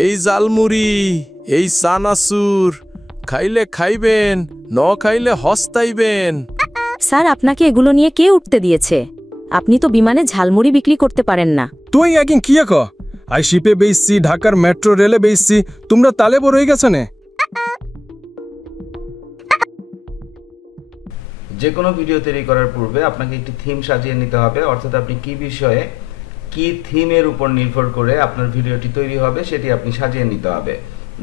এই জালমুড়ি, এই চানাচুর খাইলে খাইবেন, ন খাইলে হস্তাইবেন। স্যার, আপনাকে এগুলো নিয়ে কে উঠতে দিয়েছে? আপনি তো বিমানে ঝালমুড়ি বিক্রি করতে পারেন না। তুই একদিন কি আই শিপে বেচছি, ঢাকার মেট্রো রেলে বেচছি, তোমরা তালে বড় হয়ে গেছো না। যে কোনো ভিডিও তৈরি করার পূর্বে আপনাকে একটি থিম সাজিয়ে নিতে হবে, অর্থাৎ আপনি কি বিষয়ে কি থিমের উপর নির্ভর করে আপনার ভিডিওটি তৈরি হবে সেটি আপনি সাজিয়ে নিতে হবে।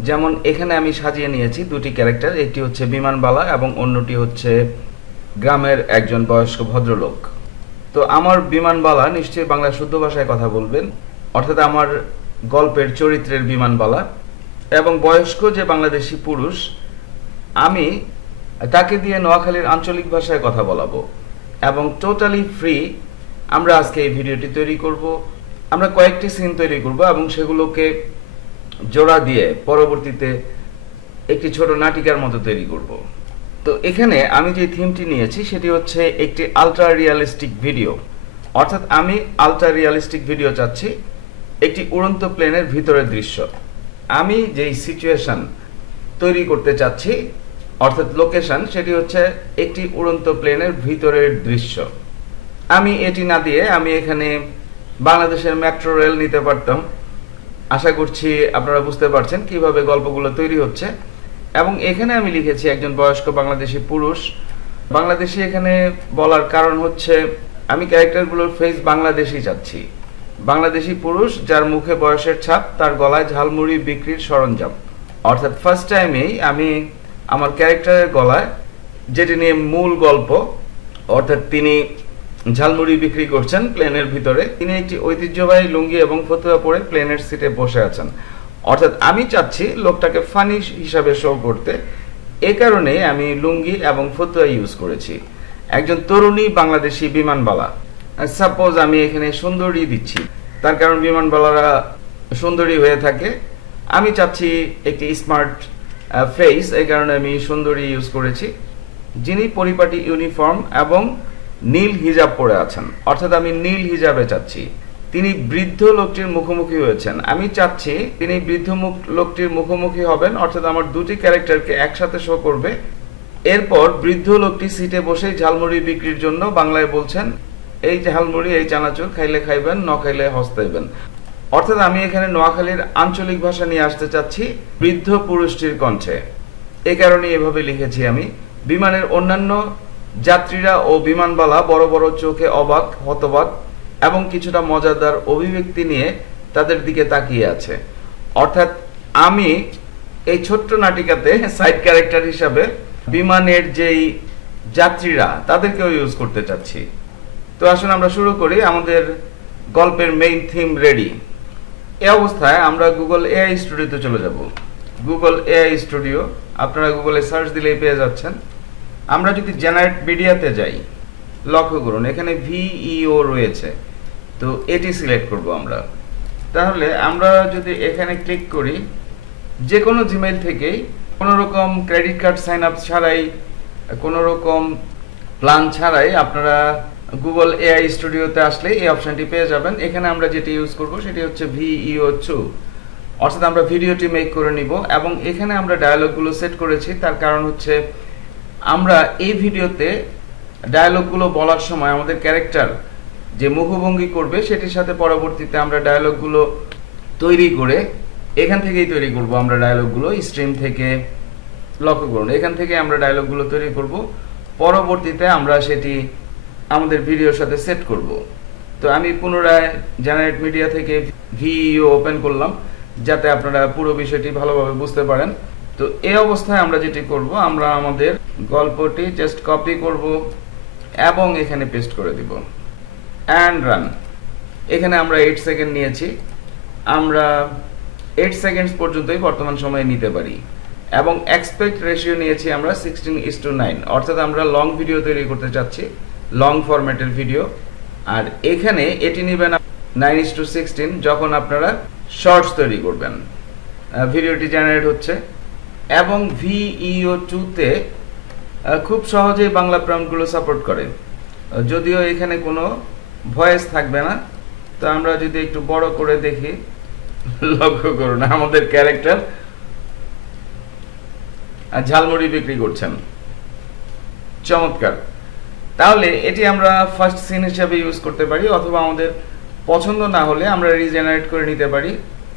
যেমন এখানে আমি সাজিয়ে নিয়েছি দুটি ক্যারেক্টার, একটি হচ্ছে বিমানবালা এবং অন্যটি হচ্ছে গ্রামের একজন বয়স্ক ভদ্রলোক। তো আমার বিমানবালা নিশ্চয়ই বাংলা শুদ্ধ ভাষায় কথা বলবেন, অর্থাৎ আমার গল্পের চরিত্রের বিমানবালা, এবং বয়স্ক যে বাংলাদেশি পুরুষ আমি তাকে দিয়ে নোয়াখালীর আঞ্চলিক ভাষায় কথা বলাবো এবং টোটালি ফ্রি আমরা আজকে এই ভিডিওটি তৈরি করব। আমরা কয়েকটি সিন তৈরি করব এবং সেগুলোকে জোড়া দিয়ে পরবর্তীতে একটি ছোট নাটিকার মতো তৈরি করব। তো এখানে আমি যে থিমটি নিয়েছি সেটি হচ্ছে একটি আলট্রা রিয়ালিস্টিক ভিডিও, অর্থাৎ আমি আলট্রা রিয়ালিস্টিক ভিডিও চাচ্ছি, একটি উড়ন্ত প্লেনের ভিতরের দৃশ্য। আমি যেই সিচুয়েশন তৈরি করতে চাচ্ছি অর্থাৎ লোকেশন, সেটি হচ্ছে একটি উড়ন্ত প্লেনের ভিতরের দৃশ্য। আমি এটি না দিয়ে আমি এখানে বাংলাদেশের মেট্রো রেল নিতে পারতাম। আশা করছি আপনারা বুঝতে পারছেন কিভাবে গল্পগুলো তৈরি হচ্ছে। এবং এখানে আমি লিখেছি একজন বয়স্ক বাংলাদেশি পুরুষ। বাংলাদেশি এখানে বলার কারণ হচ্ছে আমি ক্যারেক্টারগুলোর ফেস বাংলাদেশি চাচ্ছি। বাংলাদেশি পুরুষ যার মুখে বয়সের ছাপ, তার গলায় ঝালমুড়ি বিক্রির সরঞ্জাম। অর্থাৎ ফার্স্ট টাইমেই আমি আমার ক্যারেক্টারের গলায়, যেটি নিয়ে মূল গল্প, অর্থাৎ তিনি ঝালমুড়ি বিক্রি করছেন প্লেনের ভিতরে, তিনি একটি ঐতিহ্যবাহী লুঙ্গি এবং ফতুয়া পরে প্লেনের সিটে বসে আছেন। অর্থাৎ আমি চাচ্ছি লোকটাকে ফানি হিসাবে শো করতে, এ কারণে আমি লুঙ্গি এবং ফতুয়া ইউজ করেছি। একজন তরুণী বাংলাদেশি বিমানবালা, সাপোজ আমি এখানে সুন্দরী দিচ্ছি, তার কারণ বিমানবালারা সুন্দরী হয়ে থাকে। আমি চাচ্ছি একটি স্মার্ট ফেস, এই কারণে আমি সুন্দরী ইউজ করেছি, যিনি পরিপাটি ইউনিফর্ম এবং নীল হিজাব পরে আছেন, অর্থাৎ আমি নীল হিজাবে চাচ্ছি। তিনি বৃদ্ধ লোকটির মুখোমুখি হয়েছেন, আমি চাচ্ছি তিনি বৃদ্ধ লোকটির মুখোমুখি হবেন, অর্থাৎ আমার দুটি ক্যারেক্টারকে একসাথে শো করবে। এরপর বৃদ্ধ লোকটি সিটে বসেই ঝালমুড়ি বিক্রির জন্য বাংলায় বলছেন, এই ঝালমুড়ি, এই চানাচুর খাইলে খাইবেন, ন খাইলে হস্তাইবেন। অর্থাৎ আমি এখানে নোয়াখালীর আঞ্চলিক ভাষা নিয়ে আসতে চাচ্ছি বৃদ্ধ পুরুষটির কণ্ঠে। এ কারণে এভাবে লিখেছি আমি। বিমানের অন্যান্য যাত্রীরা ও বিমানবালা বড় বড় চোখে অবাক, হতবাক এবং কিছুটা মজাদার অভিব্যক্তি নিয়ে তাদের দিকে তাকিয়ে আছে। অর্থাৎ আমি এই ছোট্ট নাটিকাতে সাইড ক্যারেক্টার হিসাবে বিমানের যেই যাত্রীরা তাদেরকেও ইউজ করতে চাচ্ছি। তো আসুন আমরা শুরু করি। আমাদের গল্পের মেইন থিম রেডি। এই অবস্থায় আমরা গুগল এআই স্টুডিওতে চলে যাব। গুগল এআই স্টুডিও আপনারা গুগলে সার্চ দিলেই পেয়ে যাচ্ছেন। আমরা যদি জেনারেট মিডিয়াতে যাই, লক্ষ্য করুন এখানে ভিইও রয়েছে, তো এটি সিলেক্ট করব আমরা। তাহলে আমরা যদি এখানে ক্লিক করি, যে কোনো জিমেইল থেকেই কোনো রকম ক্রেডিট কার্ড সাইন আপ ছাড়াই, কোনো রকম প্ল্যান ছাড়াই আপনারা গুগল এআই স্টুডিওতে আসলে এই অপশনটি পেয়ে যাবেন। এখানে আমরা যেটি ইউজ করব সেটি হচ্ছে VEO2, অর্থাৎ আমরা ভিডিওটি মেক করে নিব। এবং এখানে আমরা ডায়ালগগুলো সেট করেছি, তার কারণ হচ্ছে আমরা এই ভিডিওতে ডায়ালগগুলো বলার সময় আমাদের ক্যারেক্টার যে মুখভঙ্গি করবে সেটির সাথে পরবর্তীতে আমরা ডায়ালগগুলো তৈরি করে এখান থেকেই তৈরি করব। আমরা ডায়ালগগুলো স্ট্রিম থেকে, লক্ষ্য করুন এখান থেকে আমরা ডায়ালগগুলো তৈরি করব, পরবর্তীতে আমরা সেটি আমাদের ভিডিওর সাথে সেট করব। তো আমি পুনরায় জেনারেট মিডিয়া থেকে ভিইও ওপেন করলাম যাতে আপনারা পুরো বিষয়টি ভালোভাবে বুঝতে পারেন। তো এই অবস্থায় আমরা যেটি করব, আমরা আমাদের গল্পটি জাস্ট কপি করব এবং এখানে পেস্ট করে দিব অ্যান্ড রান। এখানে আমরা 8 সেকেন্ড নিয়েছি, আমরা 8 সেকেন্ডস পর্যন্তই বর্তমান সময়ে নিতে পারি। এবং এক্সপেক্ট রেশিও নিয়েছি আমরা 16:9, অর্থাৎ আমরা লং ভিডিও তৈরি করতে চাচ্ছি, লং ফরম্যাটের ভিডিও। আর এখানে এটি নেবেন 9:16 যখন আপনারা শর্টস তৈরি করবেন। ভিডিওটি জেনারেট হচ্ছে এবং VEO2-তে খুব সহজেই বাংলা প্রম্পটগুলো সাপোর্ট করে, যদিও এখানে কোনো ভয়েস থাকবে না। তো আমরা যদি একটু বড় করে দেখি, লক্ষ্য করুন আমাদের ক্যারেক্টার ঝালমুড়ি বিক্রি করছেন। চমৎকার। তাহলে এটি আমরা ফার্স্ট সিন হিসেবে ইউজ করতে পারি, অথবা আমাদের পছন্দ না হলে আমরা রিজেনারেট করে নিতে পারি।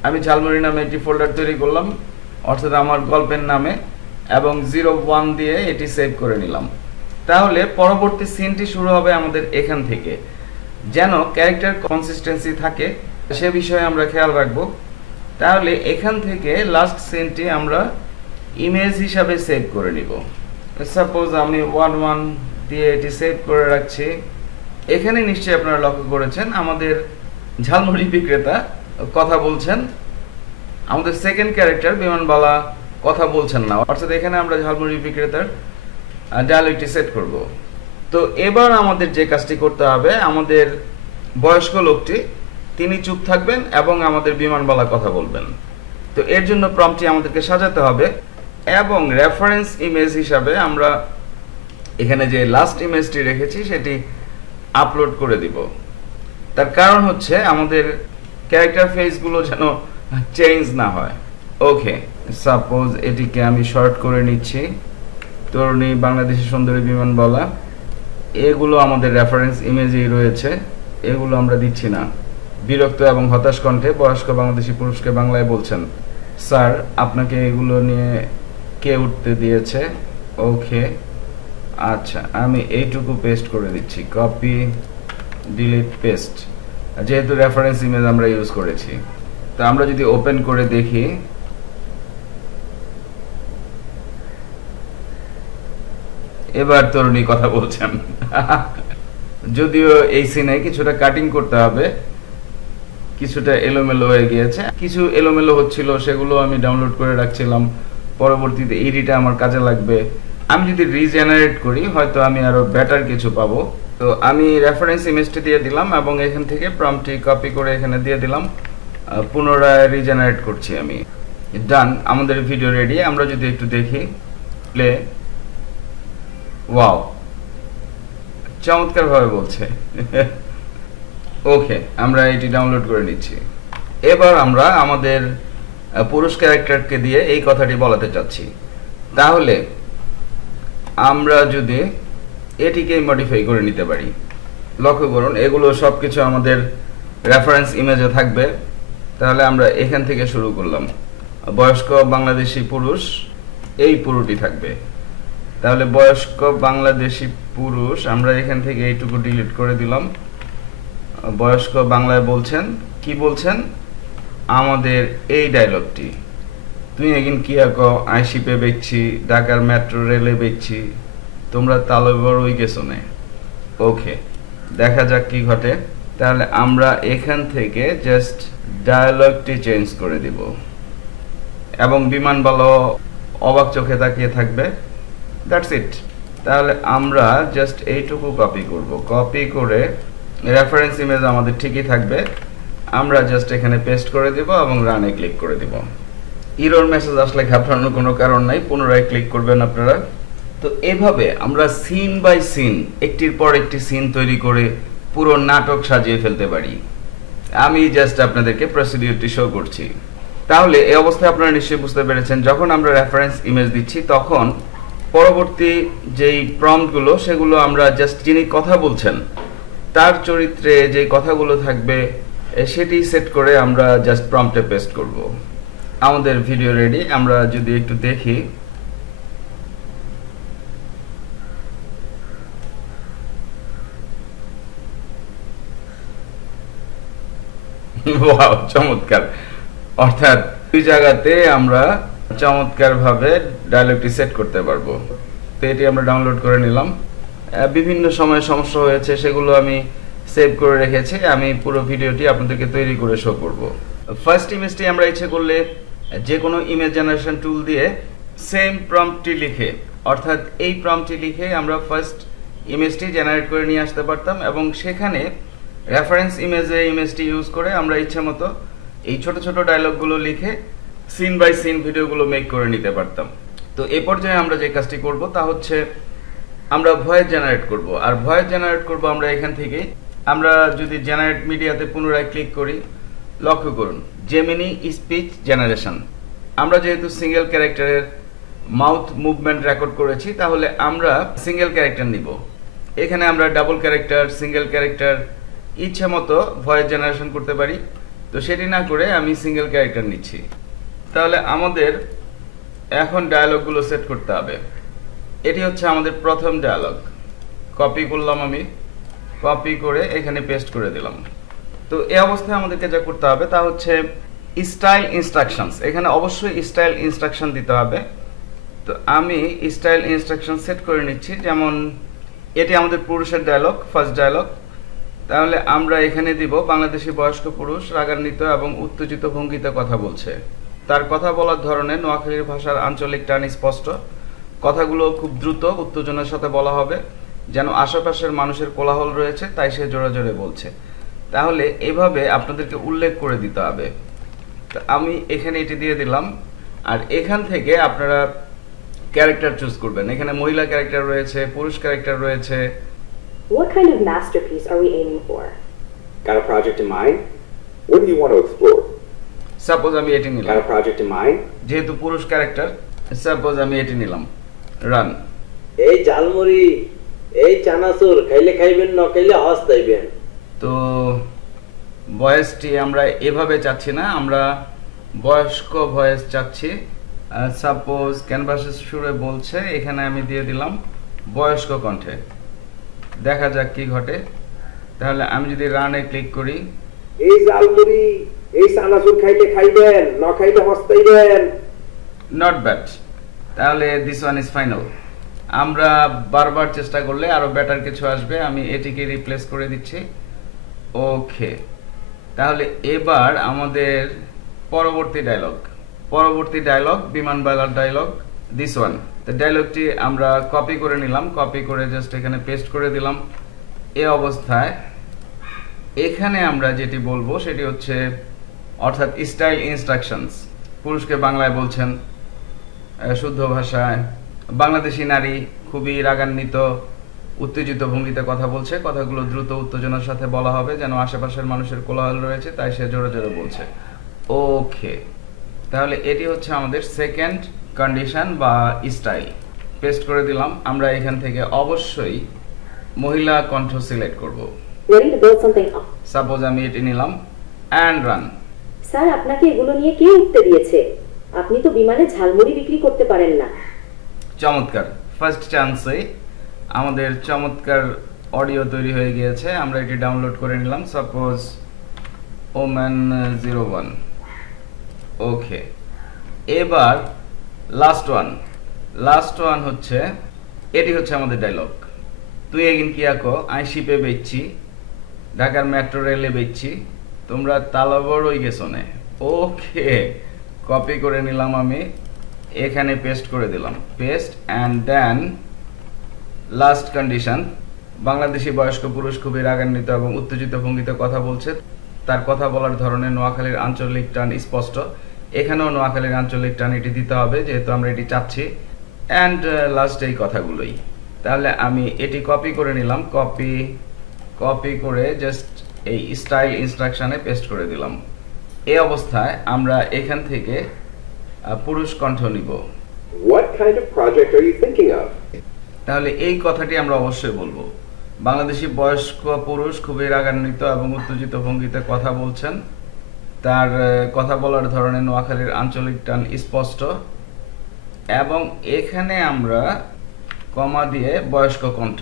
আমি ঝালমুড়ি নামে একটি ফোল্ডার তৈরি করলাম, অর্থাৎ আমার গল্পের নামে, এবং 01 দিয়ে এটি সেভ করে নিলাম। তাহলে পরবর্তী সিনটি শুরু হবে আমাদের এখান থেকে। যেন ক্যারেক্টার কনসিস্টেন্সি থাকে সে বিষয়ে আমরা খেয়াল রাখব। তাহলে এখান থেকে লাস্ট সিনটি আমরা ইমেজ হিসাবে সেভ করে নিব। সাপোজ আমি 11 দিয়ে এটি সেভ করে রাখছি। এখানে নিশ্চয়ই আপনারা লক্ষ্য করেছেন আমাদের ঝালমুড়ি বিক্রেতা কথা বলছেন, আমাদের সেকেন্ড ক্যারেক্টার বিমানবালা কথা বলছেন না, অর্থাৎ এখানে আমরা ঝালমুড়ি বিক্রেতার ডায়ালগটি সেট করব। তো এবার আমাদের যে কাজটি করতে হবে, আমাদের বয়স্ক লোকটি তিনি চুপ থাকবেন এবং আমাদের বিমানবালা কথা বলবেন। তো এর জন্য প্রম্পটটি আমাদেরকে সাজাতে হবে, এবং রেফারেন্স ইমেজ হিসাবে আমরা এখানে যে লাস্ট ইমেজটি রেখেছি সেটি আপলোড করে দিব। তার কারণ হচ্ছে আমাদের ক্যারেক্টার ফেসগুলো যেন চেঞ্জ না হয়। ওকে, সাপোজ এটিকে আমি শর্ট করে নিচ্ছি, তরুণী বাংলাদেশি সুন্দরী বিমানবালা। এগুলো আমাদের রেফারেন্স ইমেজেই রয়েছে, এগুলো আমরা দিচ্ছি না। বিরক্ত এবং হতাশ কণ্ঠে বয়স্ক বাংলাদেশি পুরুষকে বাংলায় বলছেন, স্যার আপনাকে এগুলো নিয়ে কে উঠতে দিয়েছে? ওকে, আচ্ছা আমি এইটুকু পেস্ট করে দিচ্ছি, কপি ডিলিট পেস্ট, যেহেতু রেফারেন্স ইমেজ আমরা ইউজ করেছি। তো আমরা যদি ওপেন করে দেখি, এবার তরুণী কথা বলছেন। যদিও এই সিনে কিছুটা কাটিং করতে হবে, কিছুটা এলোমেলো হয়ে গিয়েছে, কিছু এলোমেলো হচ্ছিল, সেগুলো আমি ডাউনলোড করে রাখছিলাম, পরবর্তীতে এডিটে আমার কাজে লাগবে। আমি যদি রিজেনারেট করি হয়তো আমি আরো বেটার কিছু পাবো। তো আমি রেফারেন্স ইমেজটি দিয়ে দিলাম এবং এখান থেকে প্রম্পটটি কপি করে এখানে দিয়ে দিলাম, পুনরায় রিজেনারেট করছি আমি। ডান, আমাদের ভিডিও রেডি। আমরা যদি একটু দেখি, প্লে, ওয়াও, চমৎকার ভাবে বলছে। ওকে, আমরা এটি ডাউনলোড করে নিচ্ছি। এবার আমরা আমাদের পুরুষ ক্যারেক্টারকে দিয়ে এই কথাটি বলাতে চাচ্ছি। তাহলে আমরা যদি এটিকে মডিফাই করে নিতে পারি, লক্ষ্য করুন এগুলো সবকিছু আমাদের রেফারেন্স ইমেজে থাকবে। তাহলে আমরা এখান থেকে শুরু করলাম, বয়স্ক বাংলাদেশি পুরুষ, এই পুরোটি থাকবে। তাহলে বয়স্ক বাংলাদেশি পুরুষ, আমরা এখান থেকে এইটুকু ডিলিট করে দিলাম। বয়স্ক বাংলায় বলছেন, কি বলছেন? আমাদের এই ডায়লগটি, তুই এখন কি আঁকো, আইসিপে বেচছি, ঢাকার মেট্রো রেলে বেচছি, তোমরা তালে বড় হয়ে গেছো না। ওকে, দেখা যাক কি ঘটে। তাহলে আমরা এখান থেকে জাস্ট ডায়লগটি চেঞ্জ করে দিব এবং বিমানবালা অবাক চোখে তাকিয়ে থাকবে। That's it. তাহলে আমরা জাস্ট এইটুকু কপি করব, কপি করে রেফারেন্স ইমেজ আমাদের ঠিকই থাকবে, আমরা জাস্ট এখানে পেস্ট করে দিব এবং রানে ক্লিক করে দিব। এরর মেসেজ আসলে ঘাবড়ানোর কোনো কারণ নাই, পুনরায় ক্লিক করবেন আপনারা। তো এভাবে আমরা সিন বাই সিন, একটির পর একটি সিন তৈরি করে পুরো নাটক সাজিয়ে ফেলতে পারি। আমি জাস্ট আপনাদেরকে প্রসিডিউরটি শো করছি। তাহলে এই অবস্থায় আপনারা নিশ্চয়ই বুঝতে পেরেছেন, যখন আমরা রেফারেন্স ইমেজ দিচ্ছি তখন পরবর্তী যেই প্রম্পটগুলো সেগুলো আমরা জাস্ট যিনি কথা বলছেন তার চরিত্রে যে কথাগুলো থাকবে সেটি সেট করে আমরা জাস্ট প্রম্পটে পেস্ট করব। আমাদের ভিডিও রেডি। আমরা যদি একটু দেখি, ওয়াও, চমৎকার। অর্থাৎ দুই জায়গাতে আমরা চমৎকার ভাবে ডায়লগটি সেট করতে পারবো। তো এটি আমরা ডাউনলোড করে নিলাম। বিভিন্ন সময় সমস্যা হয়েছে, সেগুলো আমি সেভ করে রেখেছি। আমি পুরো ভিডিওটি আপনাদেরকে তৈরি করে শো করব। ফার্স্ট ইমেজটি আমরা ইচ্ছে করলে যে কোনো ইমেজ জেনারেশন টুল দিয়ে সেম প্রম্পটটি লিখে, অর্থাৎ এই প্রম্পটটি লিখে আমরা ফার্স্ট ইমেজটি জেনারেট করে নিয়ে আসতে পারতাম এবং সেখানে রেফারেন্স ইমেজে ইমেজটি ইউজ করে আমরা ইচ্ছে মতো এই ছোট ছোট ডায়লগগুলো লিখে সিন বাই সিন ভিডিওগুলো মেক করে নিতে পারতাম। তো এ পর্যায়ে আমরা যে কাজটি করব তা হচ্ছে আমরা ভয়েস জেনারেট করব। আর ভয়েস জেনারেট করব আমরা এখান থেকে। আমরা যদি জেনারেট মিডিয়াতে পুনরায় ক্লিক করি লক্ষ্য করুন, জেমিনি স্পিচ জেনারেশন। আমরা যেহেতু সিঙ্গেল ক্যারেক্টারের মাউথ মুভমেন্ট রেকর্ড করেছি, তাহলে আমরা সিঙ্গেল ক্যারেক্টার নিব। এখানে আমরা ডাবল ক্যারেক্টার, সিঙ্গেল ক্যারেক্টার ইচ্ছে মতো ভয়েস জেনারেশন করতে পারি। তো সেটি না করে আমি সিঙ্গেল ক্যারেক্টার নিচ্ছি। তাহলে আমাদের এখন ডায়ালগগুলো সেট করতে হবে। এটি হচ্ছে আমাদের প্রথম ডায়ালগ। কপি করলাম, আমি কপি করে এখানে পেস্ট করে দিলাম। তো এই অবস্থায় আমাদেরকে যা করতে হবে তা হচ্ছে স্টাইল ইনস্ট্রাকশনস। এখানে অবশ্যই স্টাইল ইনস্ট্রাকশন দিতে হবে। তো আমি স্টাইল ইনস্ট্রাকশন সেট করে নিচ্ছি। যেমন এটি আমাদের পুরুষের ডায়লগ, ফার্স্ট ডায়লগ। তাহলে আমরা এখানে দিব, বাংলাদেশি বয়স্ক পুরুষ রাগান্বিত এবং উত্তেজিত ভঙ্গিতে কথা বলছে। তার কথা বলার ধরনে নোয়াখালীর ভাষার আঞ্চলিক টান স্পষ্ট। কথাগুলো খুব দ্রুত উত্তেজনার সাথে বলা হবে, যেন আশেপাশের মানুষের কোলাহল রয়েছে, তাই সে জোরে জোরে বলছে। তাহলে এভাবে আপনাদেরকে উল্লেখ করে দিতে হবে। তো আমি এখানে এটি দিয়ে দিলাম। আর এখান থেকে আপনারা ক্যারেক্টার চুজ করবেন। এখানে মহিলা ক্যারেক্টার রয়েছে, পুরুষ ক্যারেক্টার রয়েছে। What kind of masterpiece are we aiming for? Got a project in mind? What do you want to explore? Suppose আমি এটি নিলাম। Got a project in mind? যেহেতু পুরুষ ক্যারেক্টার, সাপোজ আমি এটি নিলাম। রান। এই ঝালমুড়ি, এই চানাচুর খাইলে খাইবেন, না খাইলে হস্তাইবেন। তো ভয়েসটি আমরা এভাবে চাচ্ছি না, আমরা বয়স্ক ভয়েস চাচ্ছি। সাপোজ ক্যানভাসের সুরে বলছে, এখানে আমি দিয়ে দিলাম বয়স্ক কণ্ঠে। দেখা যাক কি ঘটে। তাহলে আমি যদি রানে ক্লিক করি, এই ঝালমুড়ি, এই চানাচুর খাইলে খাইবেন, না খাইলে হস্তাইবেন। Not bad. তাহলে দিস ওয়ান ইজ ফাইনাল। আমরা বারবার চেষ্টা করলে আরো বেটার কিছু আসবে। আমি এটিকে রিপ্লেস করে দিচ্ছি। ওকে, তাহলে এবার আমাদের পরবর্তী ডায়লগ বিমানবালার ডায়লগ, দিস ওয়ান। তো ডায়লগটি আমরা কপি করে নিলাম, কপি করে জাস্ট এখানে পেস্ট করে দিলাম। এই অবস্থায় এখানে আমরা যেটি বলবো সেটি হচ্ছে, অর্থাৎ স্টাইল ইনস্ট্রাকশনস। পুরুষকে বাংলায় বলছেন শুদ্ধ ভাষায়। বাংলাদেশি নারী খুবই রাগান্বিত উত্তেজিত ভঙ্গিতে কথা বলছে। কথাগুলো দ্রুত উত্তেজনার সাথে বলা হবে, যেন আশেপাশের মানুষের কোলাহল রয়েছে, তাই সে জোরে জোরে বলছে। ওকে, তাহলে এটি হচ্ছে আমাদের সেকেন্ড কন্ডিশন বা স্টাইল। পেস্ট করে দিলাম। আমরা এখান থেকে অবশ্যই মহিলা কণ্ঠ সিলেক্ট করব। Ready to build something up. Suppose আমি এটি নিলাম অ্যান্ড রান। স্যার, আপনাকে এগুলো নিয়ে কে উঠতে দিয়েছে? আপনি তো বিমানে ঝালমুড়ি বিক্রি করতে পারেন না। চমৎকার, ফার্স্ট চান্সেই আমাদের চমৎকার অডিও তৈরি হয়ে গিয়েছে। আমরা এটি ডাউনলোড করে নিলাম। Suppose woman 01। ওকে, এবার লাস্ট ওয়ান হচ্ছে, এটি হচ্ছে আমাদের ডায়লগ। তুই এগিন কিয়াকো, আই শিপে বেচছি, ঢাকার মেট্রো রেলে বেচছি, তোমরা তালাবড় হয়ে গেছো নে। ওকে, কপি করে নিলাম আমি, এখানে পেস্ট করে দিলাম, paste. And then last condition, Bangladeshi বয়স্ক পুরুষ খুবই রাগান্বিত এবং উত্তেজিত ভঙ্গিতে কথা বলছে। তার কথা বলার ধরনে নোয়াখালীর আঞ্চলিক টান স্পষ্ট। এখানেও নোয়াখালীর আঞ্চলিক টান এটি দিতে হবে, যেহেতু আমরা এটি চাচ্ছি। অ্যান্ড লাস্ট এই কথাগুলোই। তাহলে আমি এটি কপি করে নিলাম, কপি করে জাস্ট এই স্টাইল ইনস্ট্রাকশনে পেস্ট করে দিলাম। এই অবস্থায় আমরা এখান থেকে পুরুষ কণ্ঠ নিব। What kind of project are you thinking of? তাহলে এই কথাটি আমরা অবশ্যই বলবো। বাংলাদেশি বয়স্ক পুরুষ খুবই রাগান্বিত এবং উত্তেজিত ভঙ্গিতে কথা বলছেন। তার কথা বলার ধরনে নোয়াখালীর আঞ্চলিক টান স্পষ্ট। এবং এখানে আমরা কমা দিয়ে বয়স্ক কণ্ঠ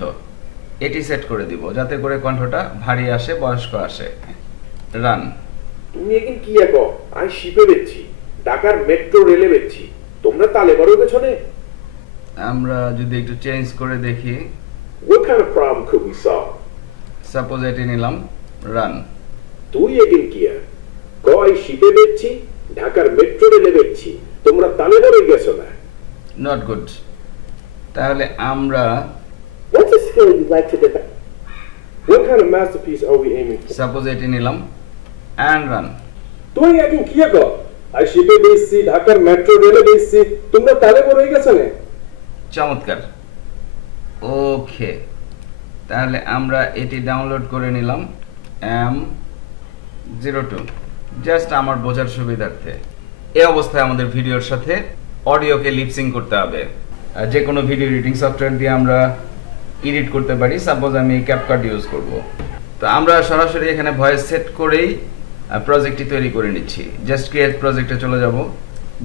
এটি সেট করে দিব, যাতে করে কণ্ঠটা ভারী আসে, বয়স্ক আসে। রান। তুমি এগিন কিয়াকো, আই শিপে বেচছি, ঢাকার মেট্রো রেলে বেচছি, তোমরা তালেবড় হয়ে গেছো নে। আমরা যদি একটু চেঞ্জ করে দেখি, What kind of problem could we solve? Suppose এটি নিলাম, রান। তুই এগিন কিয়া, কো আই শিপে বেচছি, ঢাকার মেট্রো রেলে বেচছি, তোমরা তালেবড় হয়ে গেছো না। Not good. তাহলে আমরা What's a skill you'd like to develop? What kind of masterpiece are we aiming for? Suppose এটি নিলাম অ্যান্ড রান। তুই এগিন কিয়াকো, আই শিপে বেচছি, ঢাকার মেট্রো রেলে বেচছি, তোমরা তালেবড় হয়ে গেছো নে। চমৎকার। ওকে, তাহলে আমরা এটি ডাউনলোড করে নিলাম M02। জাস্ট আমার বোঝার সুবিধার্থে। এই অবস্থায় আমাদের ভিডিওর সাথে অডিওকে লিপসিং করতে হবে। যে কোনো ভিডিও এডিটিং সফটওয়্যার দিয়ে আমরা এডিট করতে পারি। সাপোজ আমি ক্যাপকাট ইউজ করব, তো আমরা সরাসরি এখানে ভয়েস সেট করেই প্রজেক্টটি তৈরি করে নিচ্ছি। জাস্ট ক্রিয়েট প্রজেক্টে চলে যাব।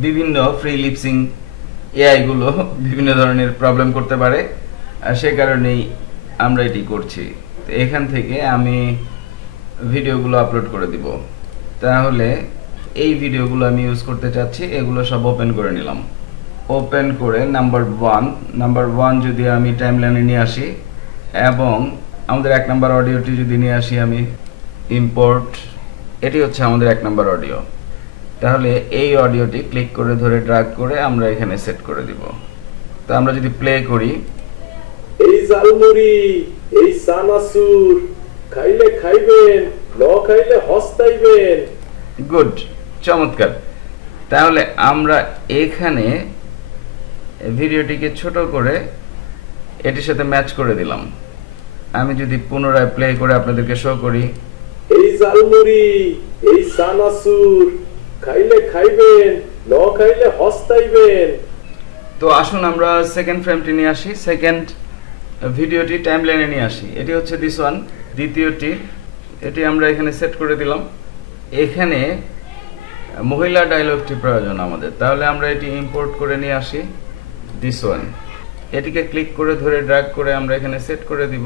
বিভিন্ন ফ্রি লিপসিং এআই গুলো বিভিন্ন ধরনের প্রবলেম করতে পারে, সেই কারণেই আমরা এটি করছি। তো এখান থেকে আমি ভিডিওগুলো আপলোড করে দিব। তাহলে এই ভিডিওগুলো আমি ইউজ করতে চাচ্ছি, এগুলো সব ওপেন করে নিলাম। ওপেন করে নাম্বার ওয়ান যদি আমি টাইমলাইনে নিয়ে আসি এবং আমাদের 1 নাম্বার অডিওটি যদি নিয়ে আসি আমি ইম্পোর্ট, এটি হচ্ছে আমাদের 1 নাম্বার অডিও। তাহলে এই অডিওটি ক্লিক করে ধরে ড্র্যাগ করে আমরা এখানে সেট করে দিব। তো আমরা যদি প্লে করি, এই জালমুড়ি, এই সানাসুর, খাইলে খাইবেন, ন খাইলে হস্তাইবেন। গুড, চমৎকার। তাহলে আমরা এখানে ভিডিওটিকে ছোট করে এটির সাথে ম্যাচ করে দিলাম। আমি যদি পুনরায় প্লে করে আপনাদেরকে শো করি, এই জালমুড়ি, এই সানাসুর, খাইলে খাইবেন, ন খাইলে হস্তাইবেন। তো আসুন আমরা সেকেন্ড ফ্রেমটি নিয়ে আসি, সেকেন্ড ভিডিওটি টাইমলাইনে নিয়ে আসি। এটি হচ্ছে দিস ওয়ান, দ্বিতীয়টি। এটি আমরা এখানে সেট করে দিলাম। এখানে মহিলা ডায়লগটি প্রয়োজন আমাদের, তাহলে আমরা এটি ইম্পোর্ট করে নিয়ে আসি, দিস ওয়ান। এটিকে ক্লিক করে ধরে ড্র্যাগ করে আমরা এখানে সেট করে দিব।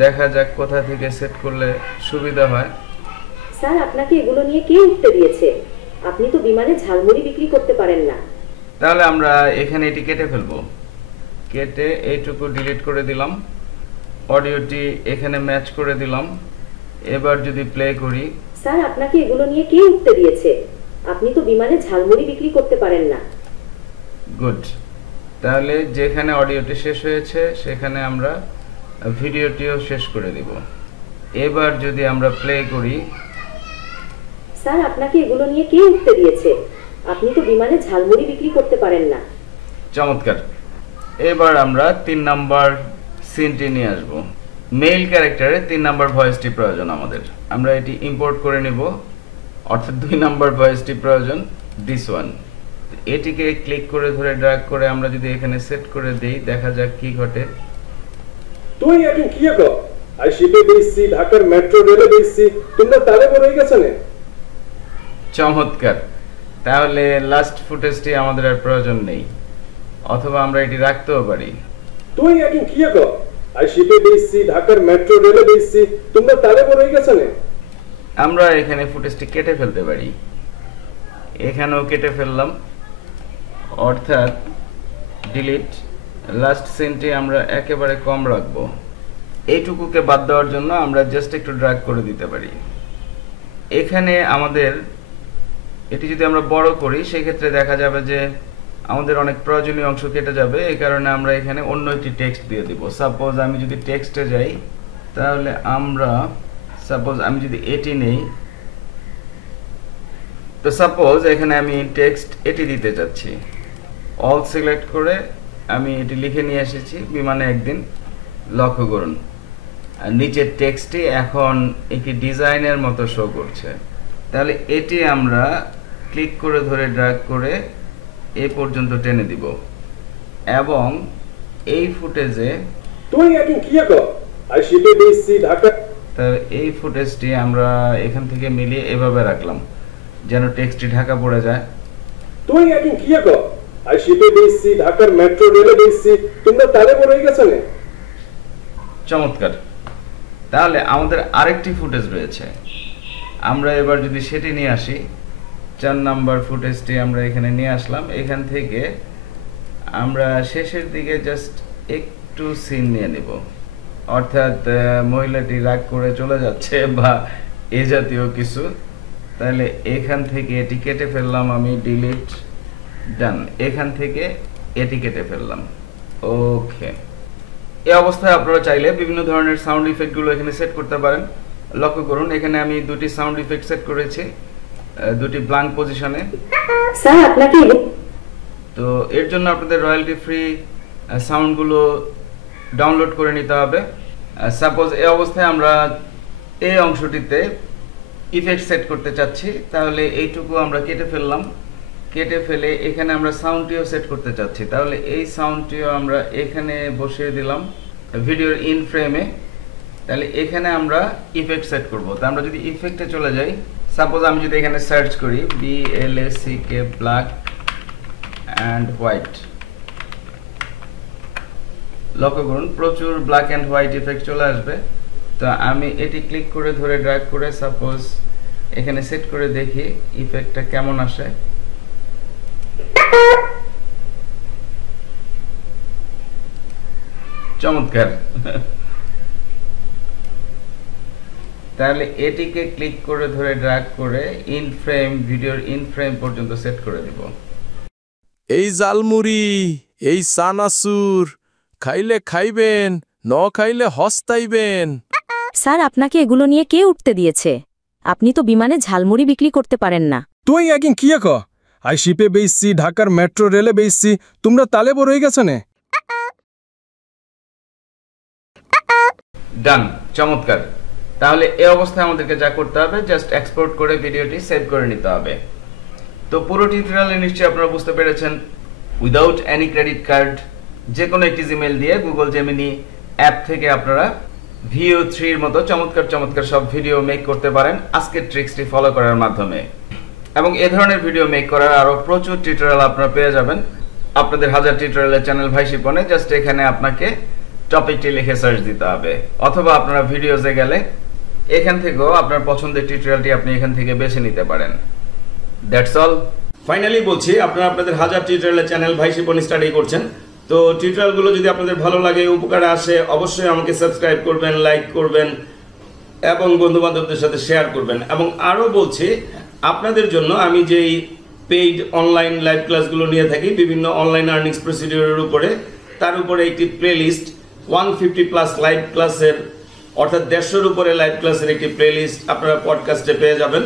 দেখা যাক কোথা থেকে সেট করলে সুবিধা হয়। স্যার, আপনাকে এগুলো নিয়ে কে উঠতে দিয়েছে? আপনি তো বিমানে ঝালমুড়ি বিক্রি করতে পারেন না। তাহলে আমরা এখানে এটি কেটে ফেলবো। কেটে এইটুকু ডিলিট করে দিলাম। অডিওটি এখানে ম্যাচ করে দিলাম। এবার যদি প্লে করি, স্যার, আপনাকে এগুলো নিয়ে কে উঠতে দিয়েছে? আপনি তো বিমানে ঝালমুড়ি বিক্রি করতে পারেন না। গুড। তাহলে যেখানে অডিওটি শেষ হয়েছে সেখানে আমরা ভিডিওটিও শেষ করে দিব। এবার যদি আমরা প্লে করি, স্যার, আপনাকে এগুলো নিয়ে কে উঠতে দিয়েছে? আপনি তো বিমানে ঝালমুড়ি বিক্রি করতে পারেন না। চমৎকার। এবার আমরা 3 নাম্বার সিনটি নিয়ে আসব। মেল ক্যারেক্টারে 3 নাম্বার ভয়েসটি প্রয়োজন আমাদের। আমরা এটি ইম্পোর্ট করে নেব, অর্থাৎ 2 নাম্বার ভয়েসটি প্রয়োজন, দিস ওয়ান। এটিকে ক্লিক করে ধরে ড্র্যাগ করে আমরা যদি এখানে সেট করে দেই, দেখা যাক কি ঘটে। তুই এখন কি কর? আই শিপে বেশি, ঢাকার মেট্রো রেলে বেশি, তোমরা তালে বড় হয়ে গেছনে। চমৎকার। তাহলে লাস্ট ফুটেজটি আমাদের আর প্রয়োজন নেই, অথবা আমরা এটি রাখতেও পারি। তুই এখন কি কর? আই শিপে বেশি, ঢাকার মেট্রো রেলে বেশি, তোমরা তালে বড় হয়ে গেছনে। আমরা এখানে ফুটেজটি কেটে ফেলতে পারি। এখানেও কেটে ফেললাম, অর্থাৎ ডিলিট। লাস্ট সিনটি আমরা একেবারে কম রাখবো। এইটুকুকে বাদ দেওয়ার জন্য আমরা জাস্ট একটু ড্র্যাগ করে দিতে পারি। এখানে আমাদের এটি যদি আমরা বড় করি, সেই ক্ষেত্রে দেখা যাবে যে আমাদের অনেক প্রয়োজনীয় অংশ কেটে যাবে। এই কারণে আমরা এখানে অন্য একটি টেক্সট দিয়ে দিব। সাপোজ আমি যদি টেক্সটে যাই, তাহলে আমি যদি এটি নেই, তো সাপোজ এখানে আমি টেক্সট এটি দিতে চাচ্ছি। অল সিলেক্ট করে আমি এটি লিখে নিয়ে এসেছি, বিমানে একদিন। লক্ষ্য করুন নিচের টেক্সটটি এখন একটি ডিজাইনের মতো শো করছে। তাহলে এটি আমরা ক্লিক করে ধরে ড্র্যাগ করে এই পর্যন্ত টেনে দিব এবং এই ফুটেজে তুই এখন কি কর? আই শিপে বেশি, ঢাকা। তাহলে এই ফুটেজটি আমরা এখান থেকে মিলিয়ে এভাবে রাখলাম যেন টেক্সটটি ঢাকা পড়ে যায়। তুই এখন কি কর? আই শিপে বেশি, ঢাকার মেট্রো রেলে বেশি, তোমরা তালে বড় হয়ে গেছনে। চমৎকার। তাহলে আমাদের আরেকটি ফুটেজ রয়েছে, আমরা এবার যদি সেটি নিয়ে আসি, 4 নাম্বার ফুটেজটি আমরা এখানে নিয়ে আসলাম। এখান থেকে আমরা শেষের দিকে জাস্ট একটু সিন নিয়ে নিব, অর্থাৎ মহিলাটি রাগ করে চলে যাচ্ছে বা এ জাতীয় কিছু। তাহলে এখান থেকে এটি কেটে ফেললাম আমি, ডিলিট, ডান। এখান থেকে এটি কেটে ফেললাম, ওকে। এই অবস্থায় আপনারা চাইলে বিভিন্ন ধরনের সাউন্ড ইফেক্টগুলো এখানে সেট করতে পারেন। লক্ষ্য করুন এখানে আমি 2টি সাউন্ড ইফেক্ট সেট করেছি, 2টি ব্ল্যাঙ্ক পজিশনে। স্যার, আপনাকে তো এর জন্য আপনাদের রয়্যালটি ফ্রি সাউন্ডগুলো ডাউনলোড করে নিতে হবে। সাপোজ এই অবস্থায় আমরা এই অংশটিতে ইফেক্ট সেট করতে চাচ্ছি, তাহলে এইটুকু আমরা কেটে ফেললাম। কেটে ফেলে এখানে আমরা সাউন্ডটিও সেট করতে চাচ্ছি, তাহলে এই সাউন্ডটিও আমরা এখানে বসিয়ে দিলাম ভিডিওর ইন ফ্রেমে। তাহলে এখানে আমরা ইফেক্ট সেট করব। তা আমরা যদি ইফেক্টে চলে যাই, সাপোজ আমি যদি এখানে সার্চ করি BLACK ব্ল্যাক অ্যান্ড হোয়াইট, লক্ষ্য করুন প্রচুর ব্ল্যাক অ্যান্ড হোয়াইট ইফেক্ট চলে আসবে। তো আমি এটি ক্লিক করে ধরে ড্র্যাগ করে সাপোজ এখানে সেট করে দেখি ইফেক্টটা কেমন আসে। চমৎকার। তাহলে এটিকে ক্লিক করে ধরে ড্র্যাগ করে ইন ফ্রেম, ভিডিওর ইন ফ্রেম পর্যন্ত সেট করে দিব। এই জালমুড়ি, এই সানাসুর, খাইলে খাইবেন, ন খাইলে হস্তাইবেন। স্যার আপনাকে এগুলো নিয়ে কে উঠতে দিয়েছে? আপনি তো বিমানে ঝালমুড়ি বিক্রি করতে পারেন না। তুই একদিন কি আই শিপে বেচছি, ঢাকার মেট্রো রেলে বেচছি, তোমরা তালে বড় হয়ে গেছো না? ডান, চমৎকার। তাহলে এই অবস্থায় আমাদেরকে যা করতে হবে, জাস্ট এক্সপোর্ট করে ভিডিওটি সেভ করে নিতে হবে। তো পুরো টিউটোরিয়ালে নিশ্চয়ই আপনারা বুঝতে পেরেছেন, উইদাউট এনি ক্রেডিট কার্ড যে কোনো একটি জিমেল দিয়ে গুগল জেমিনি অ্যাপ থেকে আপনারা VO3 মতো চমৎকার চমৎকার সব ভিডিও মেক করতে পারেন আজকের ট্রিক্সটি ফলো করার মাধ্যমে। এবং এই ধরনের ভিডিও মেক করার আরও প্রচুর টিউটোরিয়াল আপনারা পেয়ে যাবেন আপনাদের হাজার টিউটোরিয়ালের চ্যানেল ভাই শিপনে। জাস্ট এখানে আপনাকে টপিকটি লিখে সার্চ দিতে হবে, অথবা আপনারা ভিডিওসে গেলে এখান থেকেও আপনার পছন্দের টিউটোরিয়ালটি আপনি এখান থেকে বেছে নিতে পারেন। That's all. ফাইনালি বলছি, আপনারা আপনাদের হাজার টিউটোরিয়ালের চ্যানেল ভাই শিপন স্টাডি করছেন। তো টিউটোরিয়ালগুলো যদি আপনাদের ভালো লাগে, উপকারে আসে, অবশ্যই আমাকে সাবস্ক্রাইব করবেন, লাইক করবেন এবং বন্ধুবান্ধবদের সাথে শেয়ার করবেন। এবং আরও বলছি, আপনাদের জন্য আমি যেই পেইড অনলাইন লাইভ ক্লাসগুলো নিয়ে থাকি বিভিন্ন অনলাইন আর্নিংস প্রসিডিউরের উপরে, তার উপরে একটি প্লেলিস্ট 150+ লাইভ ক্লাসের, অর্থাৎ 150-এর উপরে লাইভ ক্লাসের একটি প্লেলিস্ট আপনারা পডকাস্টে পেয়ে যাবেন,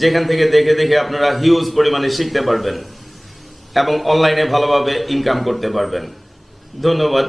যেখান থেকে দেখে দেখে আপনারা হিউজ পরিমাণে শিখতে পারবেন এবং অনলাইনে ভালোভাবে ইনকাম করতে পারবেন। ধন্যবাদ।